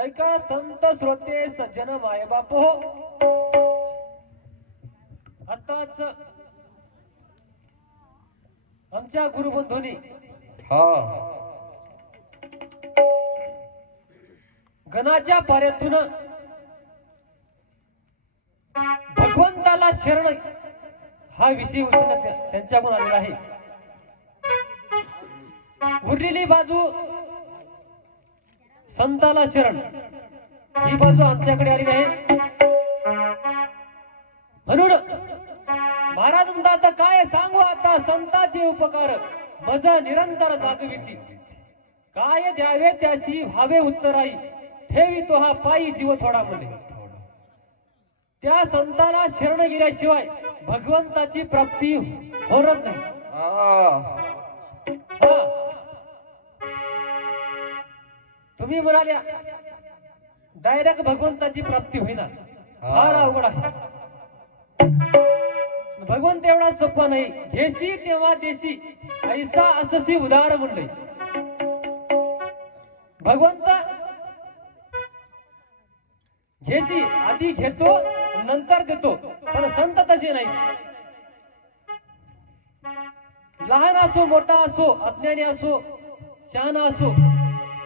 ऐका संत श्रोते सज्जन माय बापो, आताच आमच्या गुरुबंधूंनी गणाच्या पाऱ्यातून भगवंताला शरण हा विषय उचलण्यात त्यांच्याकडून आलेला आहे. उरलेली बाजू संताला शरण ही बाजू आमच्याकडे आलेली आहे. म्हणून महाराज म्हणतात आता काय सांगू, आता संताचे उपकार मज निरंतर जागविती, काय द्यावे त्याशी व्हावे उत्तराई, ठेवी तो हा पायी जीव थोडा मध्ये. त्या संताला शरण गेल्याशिवाय भगवंताची प्राप्ती होत नाही. तुम्ही म्हणाल्या डायरेक्ट भगवंताची प्राप्ती होईना, फार अवघड आहे. भगवंत एवढा सोपा नाही. घेशी तेव्हा देशी ऐसा अससी उदार म्हणले. भगवंत घेशी आधी घेतो नंतर देतो, पण संत तसे नाही. लहान असो मोठा असो अज्ञानी असो शहाणा असो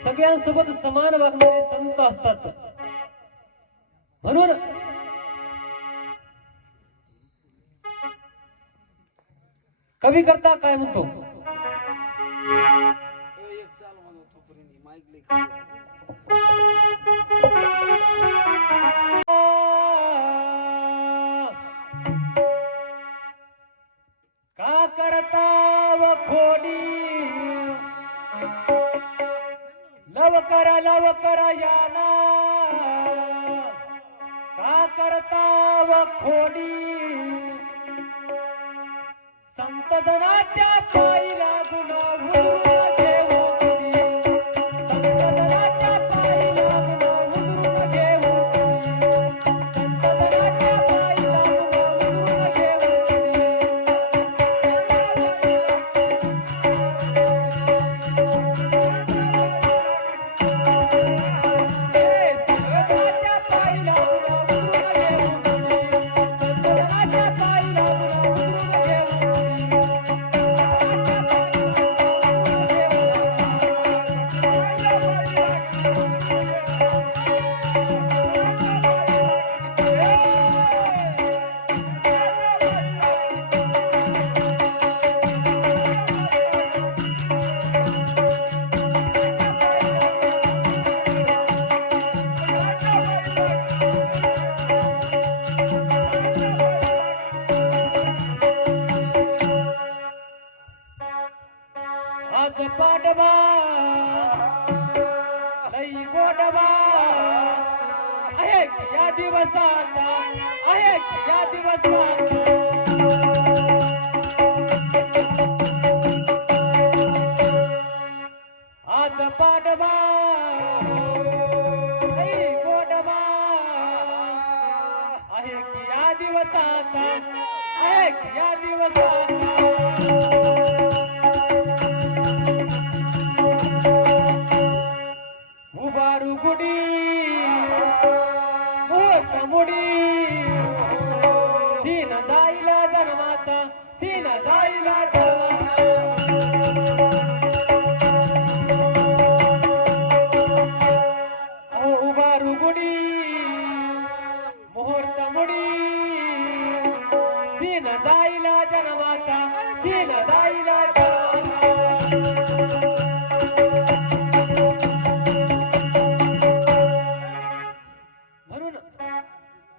सगळ्यांसोबत समान वागणारे संत असतात. म्हणून कवी करता काय म्हणतो, का करता व खोडी लव करा याना, का करता व खोडी संत जनाच्या पायी लागून उतरून घेऊ, संत जनाच्या पायी लागून उतरून घेऊ, संत जनाच्या पायी लागून उतरून घेऊ. आज पाडवा लई गोडवा आहे की या दिवसाचा, आहे की या दिवसाचा. आज पाडवा लई गोडवा आहे की या दिवसाचा, आहे की या दिवसाचा. उभारू गुडी मुहूर्तमुडी, सीन जाईला जन्माचा, सीन जाईला जन्माचा. उभारू गुडी मुहूर्तमुडी, सीन जाईला जन्माचा, सीन जाईला जन्माचा.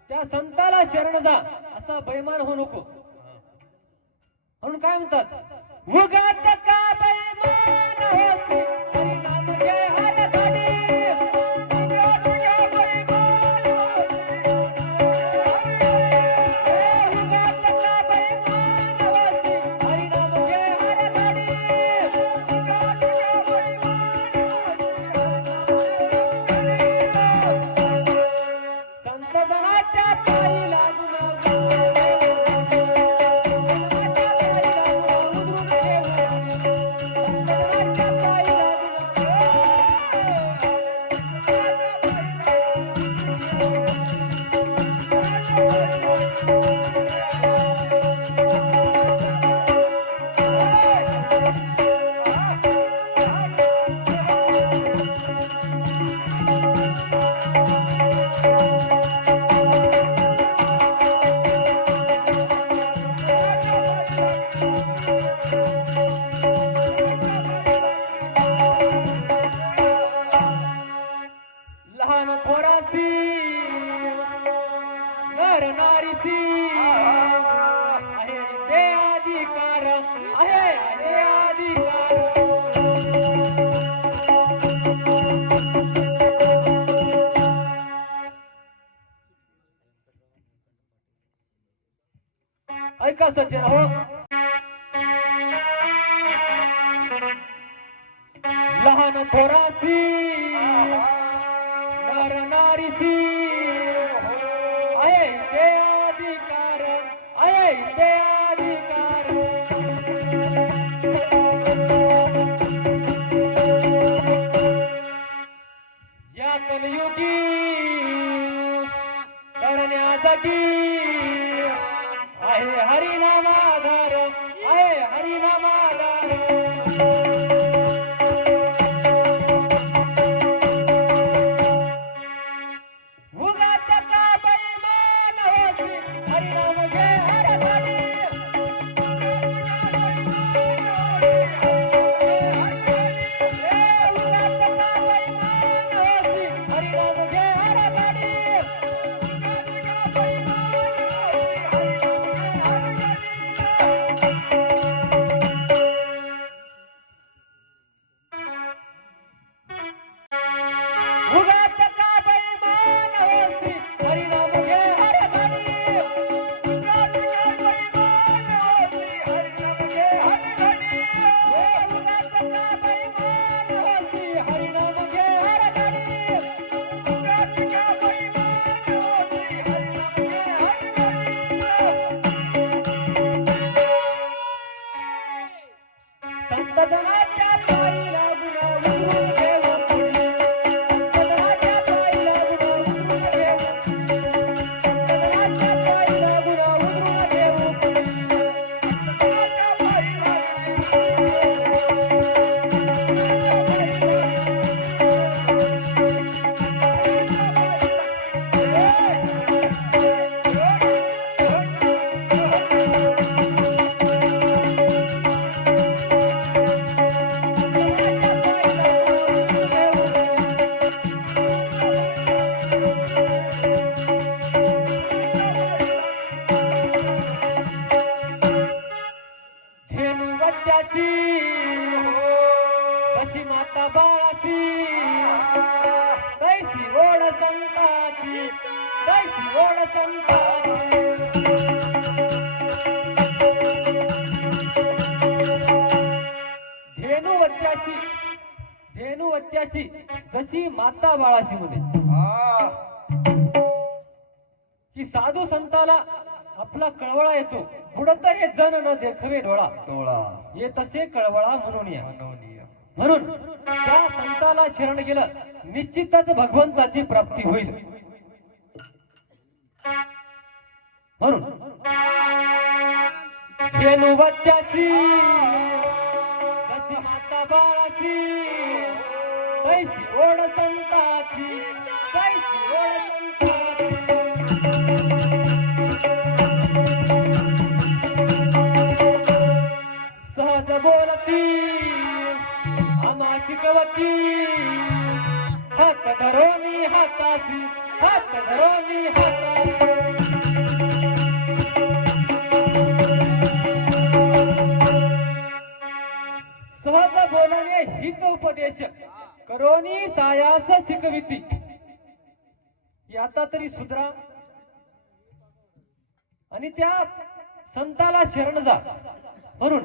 त्या संताला शरण जा, असा बैमान होऊ नको. म्हणून काय म्हणतात, उगाच का बैमान होती, हरिनाम घे हर घडी, उगाच का बैमान होती, उगाच का बैमान होती, हरिनाम घे हर घडी, उगाच का बैमान होती. संत जनाच्या पायी लागून संत जनाच्या पायी लागून ऐका सज्जन हो, लहान थोरासी नर नारीसी आहे ते अधिकार, आहे ते अधिकार. या कलयुगी करण्यासाठी आहे हरिनामाधार, आहे हरिनामाधार. उगाच का बैमान होती, हरिनाम घे हर घडी. उगाच का बैमान होती, हरिनाम घे हर घडी. उगाच का बैमान होती, हरिनाम घे हर घडी. उगाच का बैमान होती, हरिनाम घे हर घडी. उगाच का बैमान होती, हरिनाम घे हर घडी. उगाच का बैमान होती, हरिनाम घे हर घडी. संत जनाच्या पायी लागून उतरून घेऊ पुढे. संत जनाच्या पायी लागून उतरून घेऊ. संत जनाच्या पायी लागून उतरून घेऊ पुढे. संत जनाच्या पायी धेनु बच्चाची जशी माता बाळाची, तैसी ओढ संताची, तैसी ओढ संताची. धेनु बच्चाशी जशी माता बाळाशी म्हणे की साधू संताला आपला कळवळा येतो, पुढत हे जन न देखवे डोळा, ये तसे कळवळा म्हणून या. म्हणून त्या संताला शरण गेलं, निश्चितच भगवंताची प्राप्ती होईल. म्हणून धेनु बच्चाची जशी माता बाळाची, तैसी ओढ संताची, तैसी ओढ संताची. सहज बोलती आम्हा शिकवती, हात धरोनी हाताशी, हात धरोनी हाताशी. सहज बोलणे हित उपदेश, करोनी सायास शिकविती. आता तरी सुधरा आणि त्या संताला शरण जा. म्हणून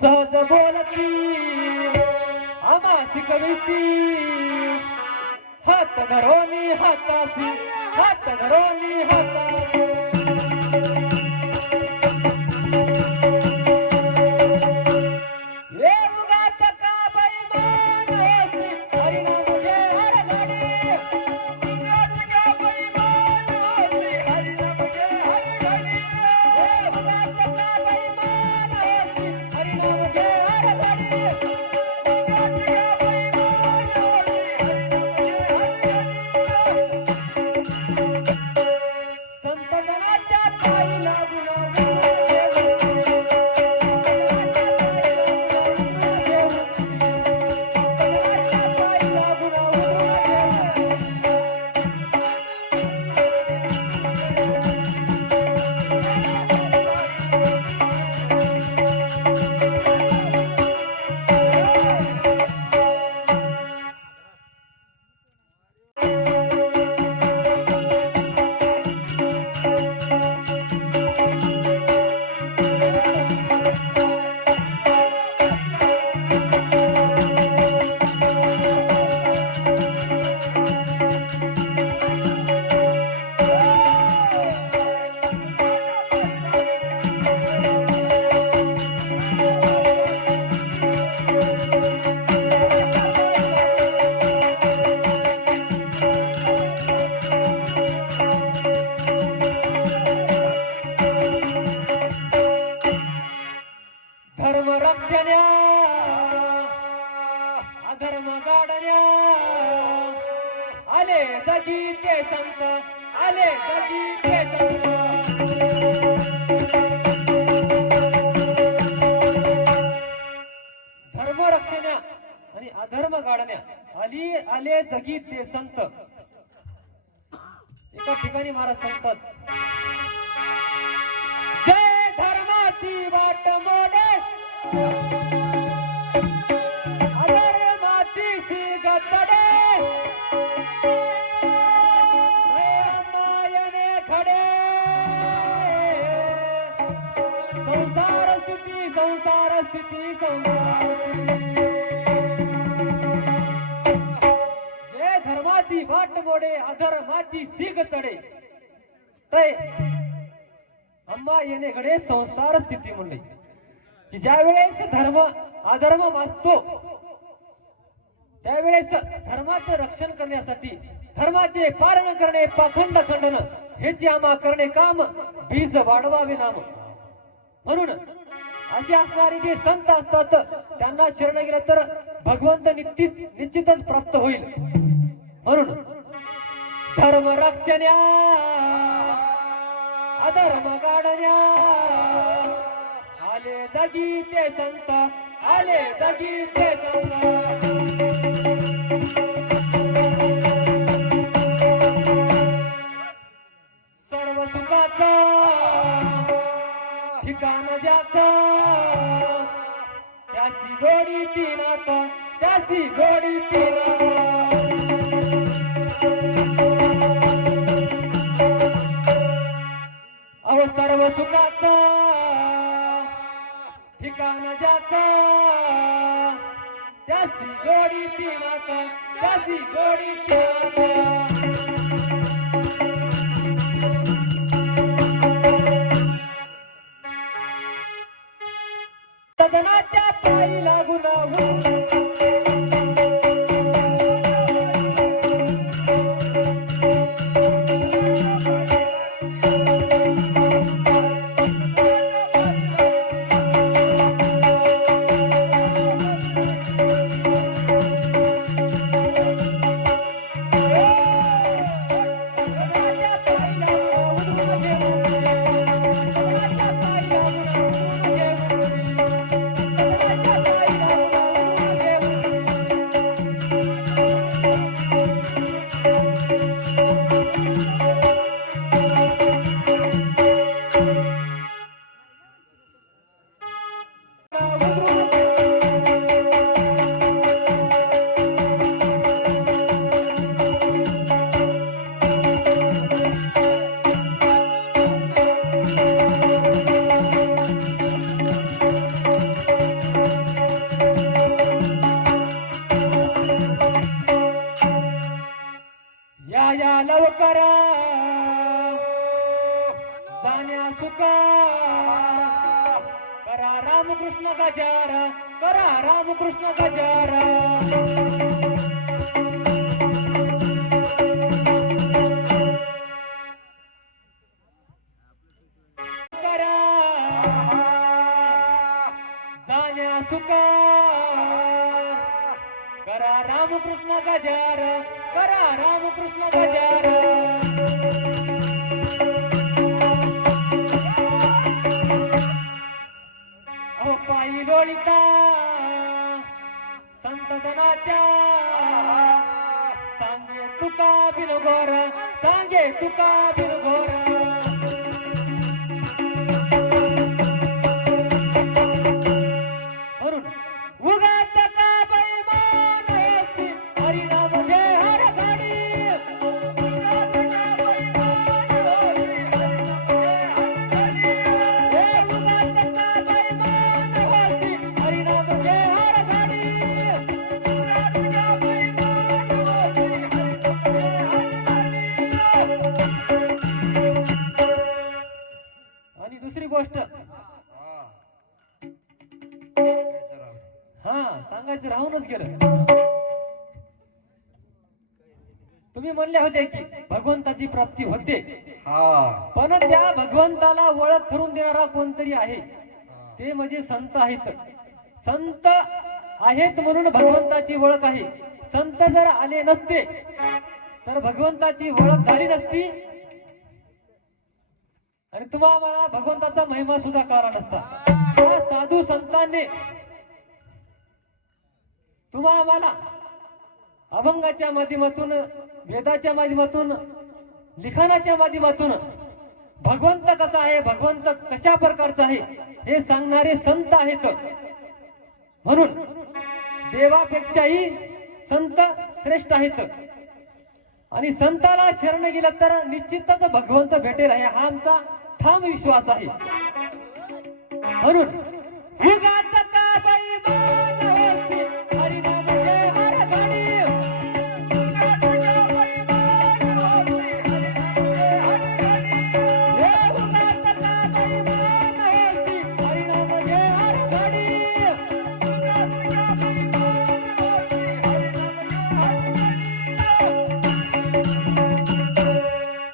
सहज बोलती आम्हा शिकविती, हात धरोनी हाताशी, हात धरोनी हाताशी. ये उगाच का बैमान होती, हरिनाम घे हर घडी. उगाच का बैमान होती, हरिनाम घे हर घडी. ये उगाच का बैमान होती, हरिनाम घे हर घडी. उगाच का बैमान होती, हरिनाम घे हर घडी. संत जनाच्या पायी लागून आले जगी ते संत, आले जगी ते धर्म रक्षण्या आणि अधर्म गाडण्या आले जगी ते संत. एका ठिकाणी महाराज सांगतात, जय धर्माची वाट मोडे अधर्माची सिगतडे मायने खडे संसार स्थिती संसार स्थिती संसार जय धर्माची वाट मोडे अधर्माची सीग चढे तय अम्मा येणे घडे संसार स्थिती म्हणले की ज्या वेळेस धर्म अधर्म वाचतो त्यावेळेस धर्माचं रक्षण करण्यासाठी धर्माचे पालन करणे पाखंड खंडन हेची आम्हा करणे काम बीज वाढवावे नाम. म्हणून असे असणारे जे संत असतात त्यांना शरण गेलं तर भगवंत निश्चितच प्राप्त होईल. म्हणून धर्म रक्षण्या अधर्म गाडण्या आले जगी ते संत, आले जगी ते संत. सर्व सुखाचा ठिकाण ज्याचं त्याची जोडी ती नात, त्याची जोडी ती अहो सर्व सुखाचा ठिकाण ज्याचं त्याची जोडी ती नात, त्याची जोडी ती नात. सदनाच्या पायी लागून या लवकर जाण्या सुका करा रामकृष्ण गजार, करा रामकृष्ण गजार. करा जाण्या सुका करा रामकृष्ण गजार, करा रामकृष्ण गजार. अहो पायी लोळिता संत जनाच्या सांगे तुका बिनघोर, सांगे तुका बिनघोर. म्हणून उगाच का बैमान होती हरिनाम घे हर घडी. आणि दुसरी गोष्ट हा सांगायचं राहूनच गेलं. तुम्ही म्हणले होते की भगवंताची प्राप्ती होते, पण त्या भगवंताला ओळख करून देणारा कोणतरी आहे ते म्हणजे संत आहेत. संत आहेत म्हणून भगवंताची ओळख आहे. संत जर आले नसते तर भगवंताची ओळख झाली नसती आणि तुम्हाला मला भगवंताचा महिमा सुद्धा कळला नसता. त्या साधू संतांनी तुम्हाला मला अभंगाच्या माध्यमातून, वेदाच्या माध्यमातून, लिखाणाच्या माध्यमातून भगवंत कसा आहे, भगवंत कशा प्रकारचा आहे हे सांगणारे संत आहेत. म्हणून देवापेक्षाही संत श्रेष्ठ आहेत आणि संताला शरण गेलं तर निश्चितच भगवंत भेटेल आहे हा आमचा ठाम विश्वास आहे. म्हणून उगाच का बाई मान होती, हरिनाम जय हर घडी. उगाच का बाई मान होती, हरिनाम जय हर घडी. हे उगाच का बाई मान होती, हरिनाम जय हर घडी. उगाच का बाई मान होती, हरिनाम जय हर घडी.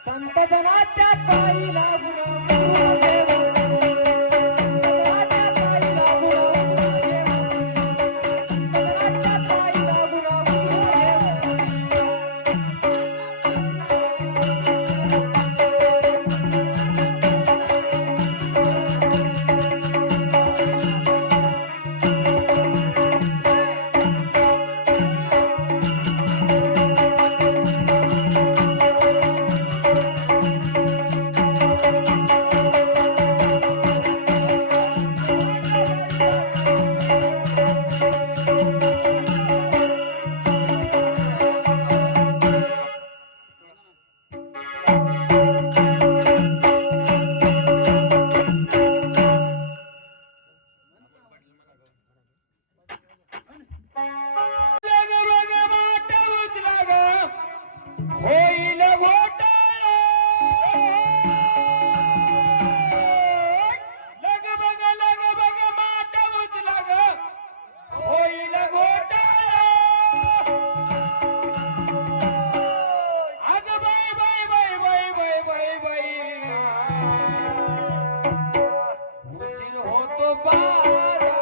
संत जनाच्या पायी लागून होईल घोटाळा. लग बग माट उचला ग, होईल घोटाळा. अग बाई बाई बाई बाई बाई बाई बाई, उशीर होतो बाजाराला.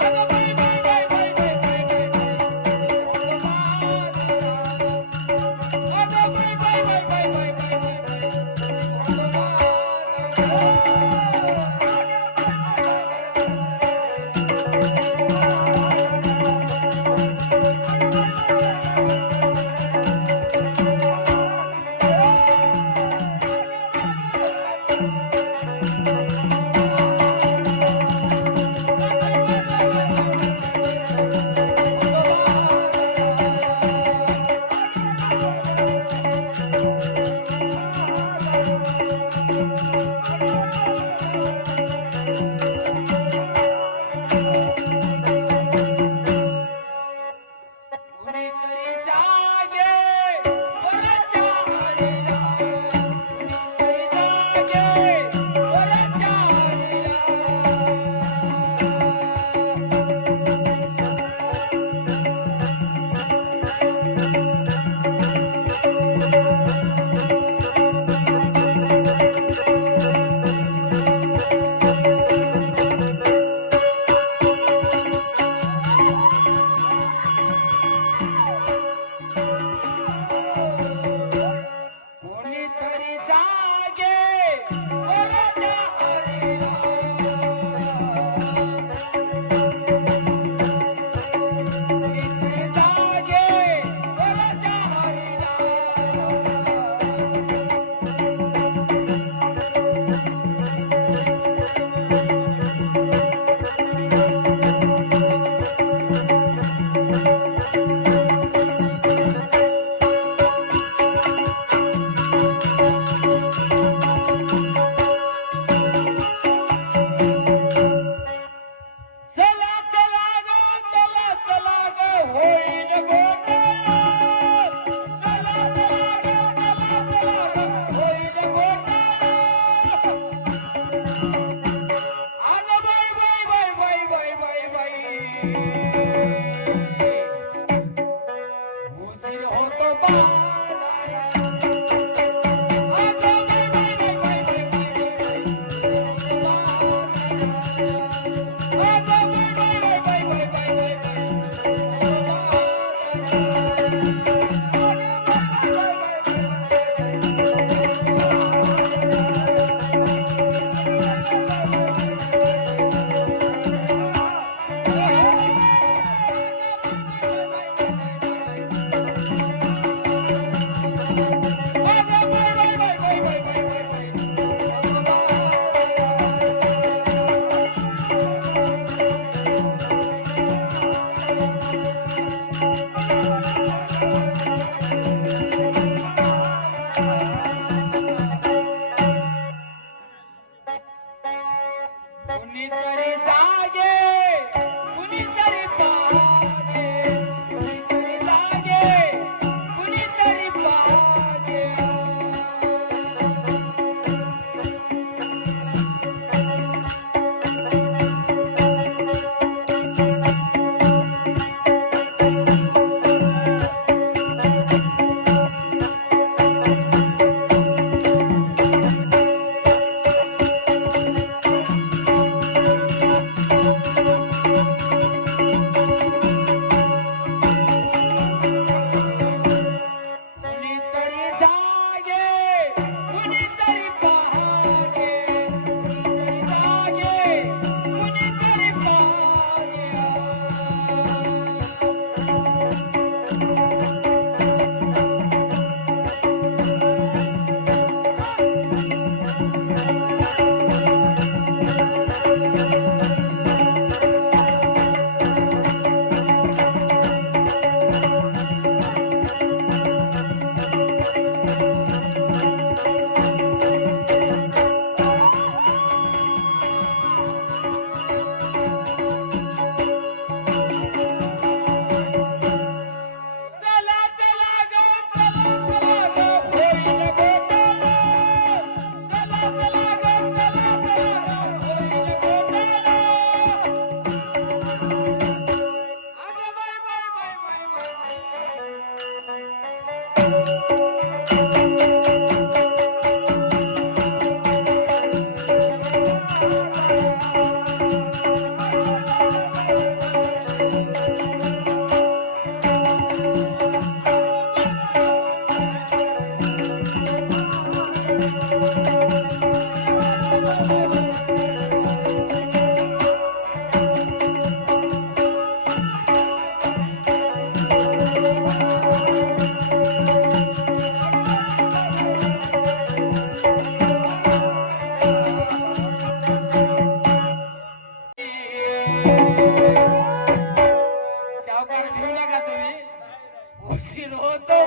अग बाई बाई बाई बाई बाई बाई बाई, सावकार भिऊ नका तुम्ही उशीर होतो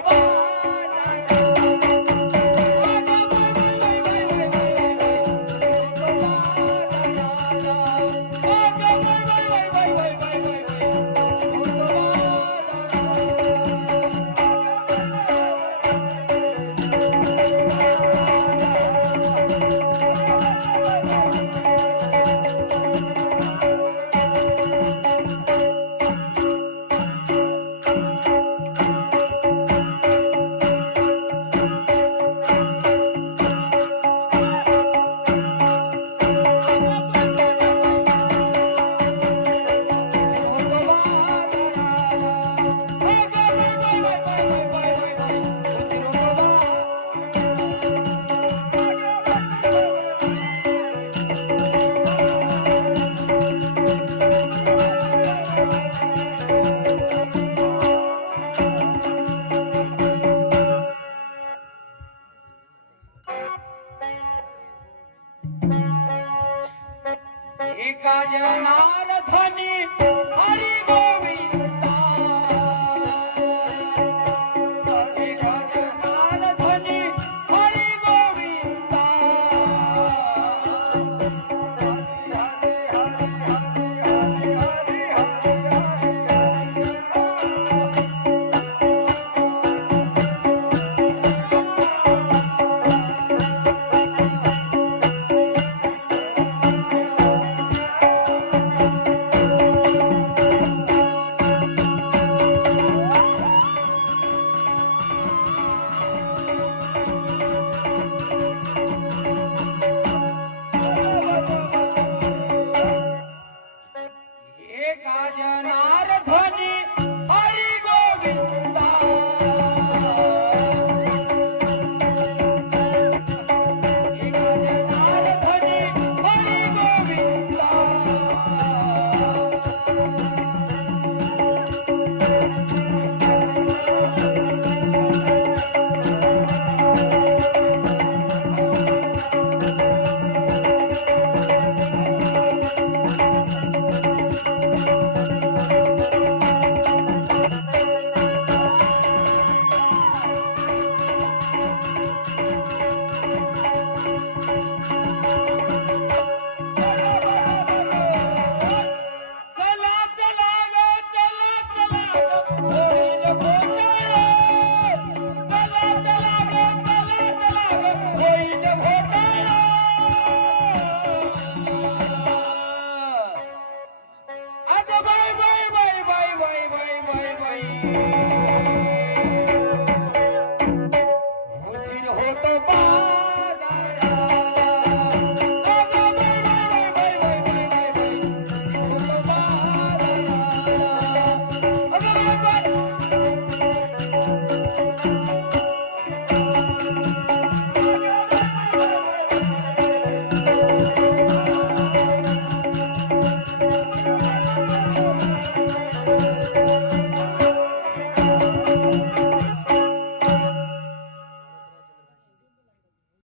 एका जनार्दनी